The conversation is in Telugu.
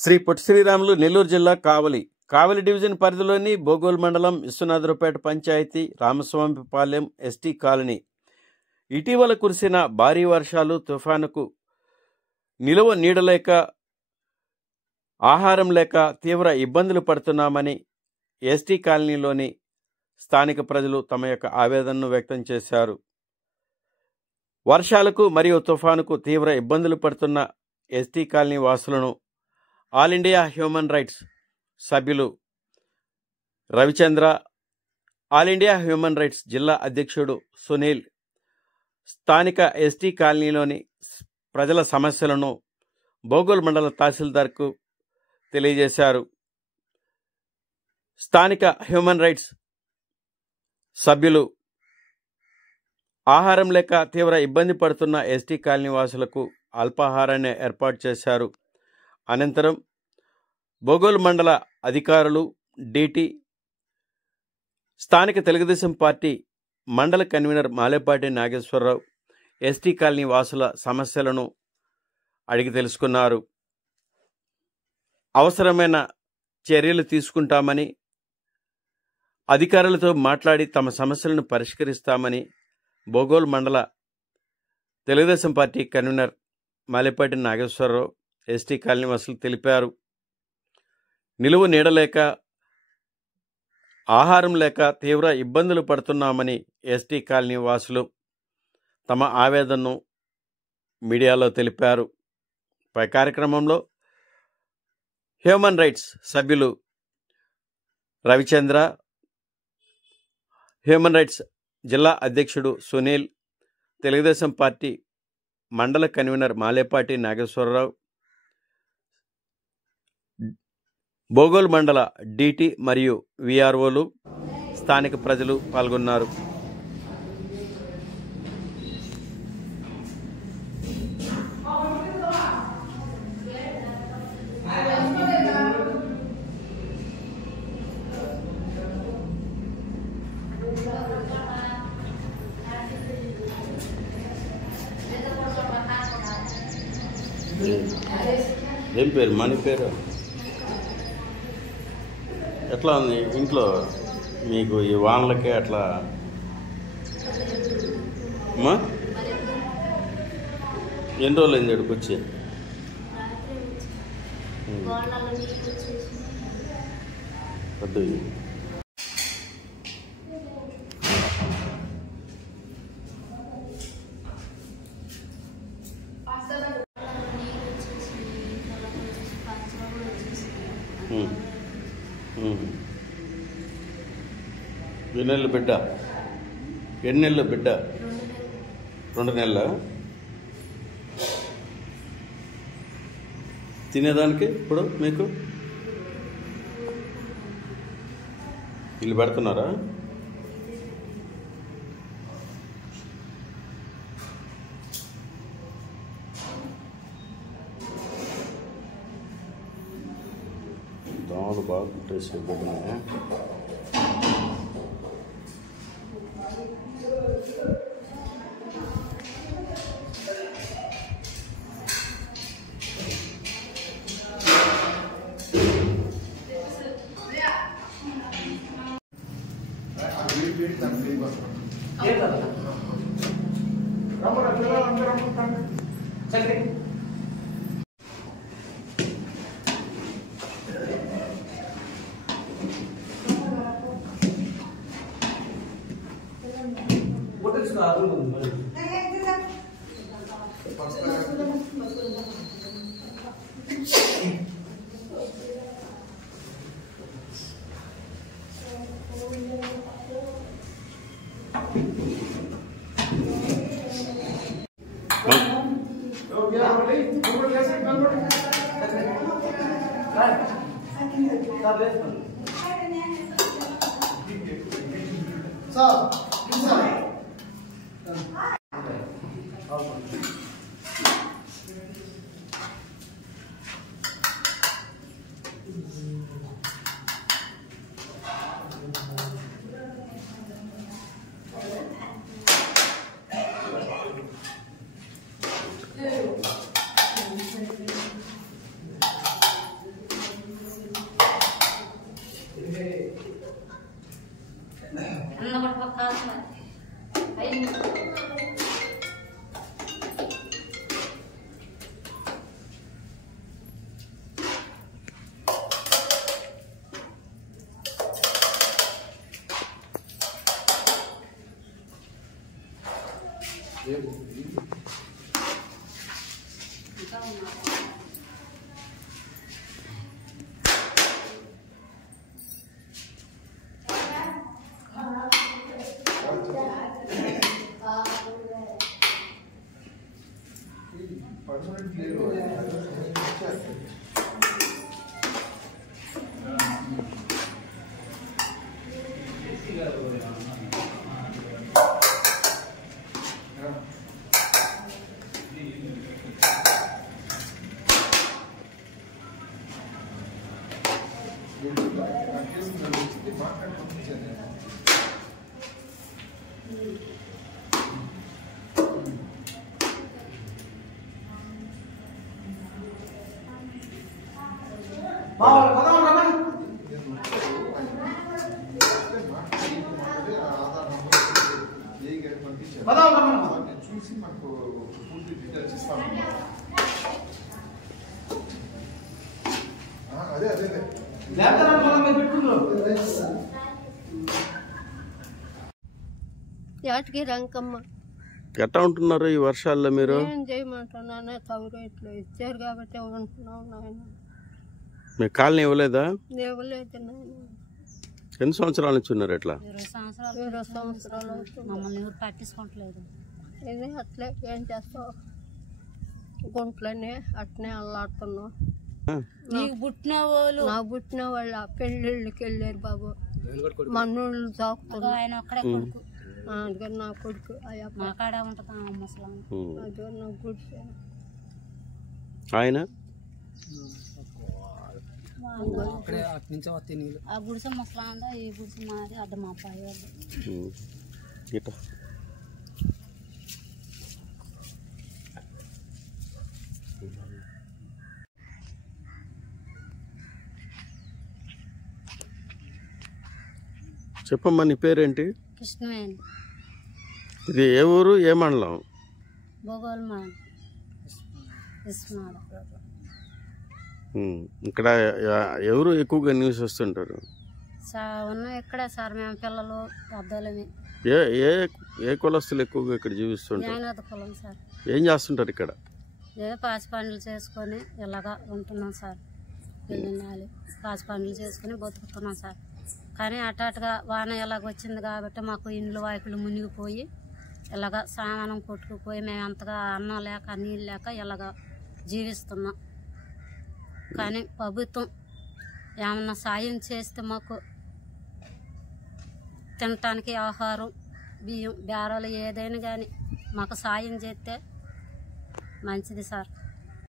శ్రీ పొట్టి శ్రీరాములు నెల్లూరు జిల్లా కావలి డివిజన్ పరిధిలోని బోగోల్ మండలం విశ్వనాథరావుపేట పంచాయతీ రామస్వామిపాలెం ఎస్టీ కాలనీ. ఇటీవల కురిసిన భారీ వర్షాలు, తుఫానుకు నిలువ నీడలేక, ఆహారం లేక తీవ్ర ఇబ్బందులు పడుతున్నామని ఎస్టీ కాలనీలోని స్థానిక ప్రజలు తమ యొక్క ఆవేదనను వ్యక్తం చేశారు. వర్షాలకు మరియు తుఫానుకు తీవ్ర ఇబ్బందులు పడుతున్న ఎస్టీ కాలనీ వాసులను ఆల్ ఇండియా హ్యూమన్ రైట్స్ సభ్యులు Ravichandra, all India human rights జిల్లా అధ్యక్షుడు సునీల్ స్థానిక ఎస్టీ కాలనీలోని ప్రజల సమస్యలను బోగోల్ మండల తహసీల్దార్కు తెలియజేశారు. స్థానిక హ్యూమన్ రైట్స్ సభ్యులు ఆహారం లేక తీవ్ర ఇబ్బంది పడుతున్న ఎస్టీ కాలనీ వాసులకు అల్పాహారాన్ని ఏర్పాటు చేశారు. అనంతరం బోగోల్ మండల అధికారులు, డిటి, స్థానిక తెలుగుదేశం పార్టీ మండల convener Malepati Nageswara Rao ST colony వాసుల సమస్యలను అడిగి తెలుసుకున్నారు. అవసరమైన చర్యలు తీసుకుంటామని, అధికారులతో మాట్లాడి తమ సమస్యలను పరిష్కరిస్తామని బోగోల్ మండల Telugu Desam party convener Malepati Nageswara Rao ST colony వాసులు తెలిపారు. నిలువ నీడలేక, ఆహారం లేక తీవ్ర ఇబ్బందులు పడుతున్నామని ఎస్టీ కాలనీ వాసులు తమ ఆవేదనను మీడియాలో తెలిపారు. పై కార్యక్రమంలో హ్యూమన్ రైట్స్ సభ్యులు రవిచంద్ర, హ్యూమన్ రైట్స్ జిల్లా అధ్యక్షుడు సునీల్, తెలుగుదేశం పార్టీ మండల కన్వీనర్ మాలేపాటి నాగేశ్వరరావు, బోగోల్ మండల డిటి మరియు విఆర్ఓలు, స్థానిక ప్రజలు పాల్గొన్నారు. ఏం పేరు? మన పేరు ఎట్లా ఉంది ఇంట్లో మీకు ఈ వానలకే? అట్లా అమ్మా ఎన్ని రోజులు అయింది ఇక్కడికి వచ్చి? వద్దు ఎన్నెళ్ళు బిడ్డ? ఎన్నెళ్ళు బిడ్డ? 2 నెలల. తినేదానికి ఇప్పుడు మీకు వీళ్ళు పెడుతున్నారా? దోమలు బాగా కుట్టేసి ఇబ్బంది. చూసి మాకు పూర్తి డీటెయిల్స్ ఇస్తాము. అదే అదే యాటికి రంకమ్మ. ఎట్లా ఉంటున్నారు ఈ వర్షాల్లో మీరు? ఏం చేయమంటున్నానే, తవురు ఇట్లా ఇచ్చారు కాబట్టి ఉంటున్నాం నాయన. మీ కాలనీ ఇవ్వలేదా? ఇవ్వలేదు నాయన. ఎన్ని సంవత్సరాల నుంచి ఉన్నారు ఎట్లా? 20 సంవత్సరాలు మమ్మల్ని ఎవరు పట్టించుకోవట్లేదు. ఇది అట్లే ఏం చేస్తావు, గుంట్లోనే అట్నే అల్లాడుతున్నావు. నీకు పుట్టిన వాళ్ళు నాకు పుట్టిన వాళ్ళ పెళ్ళిళ్ళకి వెళ్ళారు బాబు, మన్నోళ్ళు సాకుతున్నారు. ఆయన ఒక్కడే కొడుకు, అందుకని నా కొడుకు మా కాడ ఉంటుంది ముసలాం. అది నా గుడిసె. ఆయన ఆ గుడిసె ముసలాందా, ఈ గుడిసె మాది అడ్డ మా అబ్బాయి వాళ్ళు. చెప్పమ్మా, నీ పేరేంటి? కృష్ణవేణి. ఇది ఏ ఊరు, ఏ మండలం? భోగోల్ మండలం, ఇస్మాడ. ఇక్కడ ఎవరు ఎక్కువగా న్యూస్ వస్తుంటారు? ఉన్నాయి ఇక్కడ సార్, మేము పిల్లలు పెద్దోళ్ళమి. ఏ ఏ ఏ కులస్తులు ఎక్కువగా ఇక్కడ జీవిస్తుంటారు? జ్ఞానోదయ కులం సార్. ఏం చేస్తుంటారు ఇక్కడ? ఏదో పాచి పనులు చేసుకొని ఇలాగా ఉంటున్నాం సార్. వెళ్ళినాలి పాచి పనులు చేసుకొని బతుకుతున్నాం సార్. కానీ అటాటుగా వాన ఇలాగ వచ్చింది కాబట్టి మాకు ఇండ్లు వాకిలు మునిగిపోయి ఇలాగ సామానం కొట్టుకుపోయి మేము అంతగా అన్నం లేక నీళ్ళు లేక ఇలాగ జీవిస్తున్నాం. కానీ ప్రభుత్వం ఏమన్నా సాయం చేస్తే మాకు తినటానికి ఆహారం, బియ్యం, బేరాలు ఏదైనా కానీ మాకు సాయం చేస్తే మంచిది సార్.